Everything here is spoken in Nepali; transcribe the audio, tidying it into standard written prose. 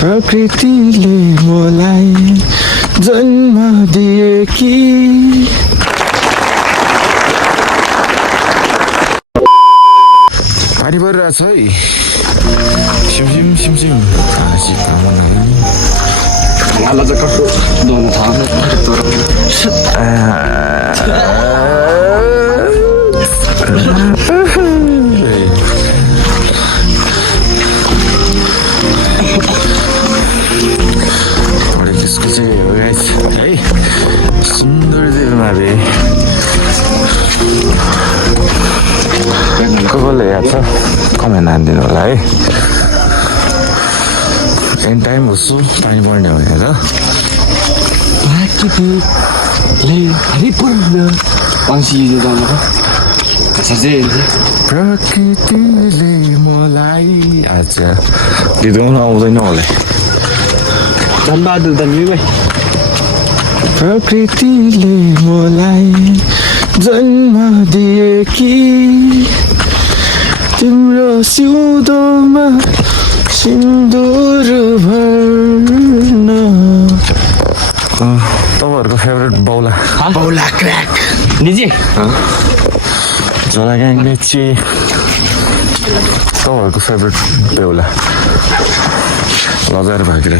प्रकृतिले मलाई जन्म दिए कि पानी परिरहेछ है सिमसिम सिमसिम Ala चाहिँ कस्तो दोन थाहा त्यसको चाहिँ हो गाइस है सुन्दर देवमा बे कसले याद छ कमेन्ट हानिदिनु होला है एनी टाइम होस् पानी पर्ने हो यहाँ त प्रकृतिले हरिपूर्ण पंक्षी जानु कसै प्रकृतिले मलाई अच्छा गीत गाउन आउँदैन होला धनबहादुर धन्यवाद प्रकृतिले मलाई जन्म दिए कि तिम्रो सिउँदोमा सिन्दुर भर्न तपाईँहरूको फेभरेट बौला बौला क्र्याक निजी झोला ग्याङ मेची तपाईँहरूको फेभरेट बेहुला लजाएर भागिरे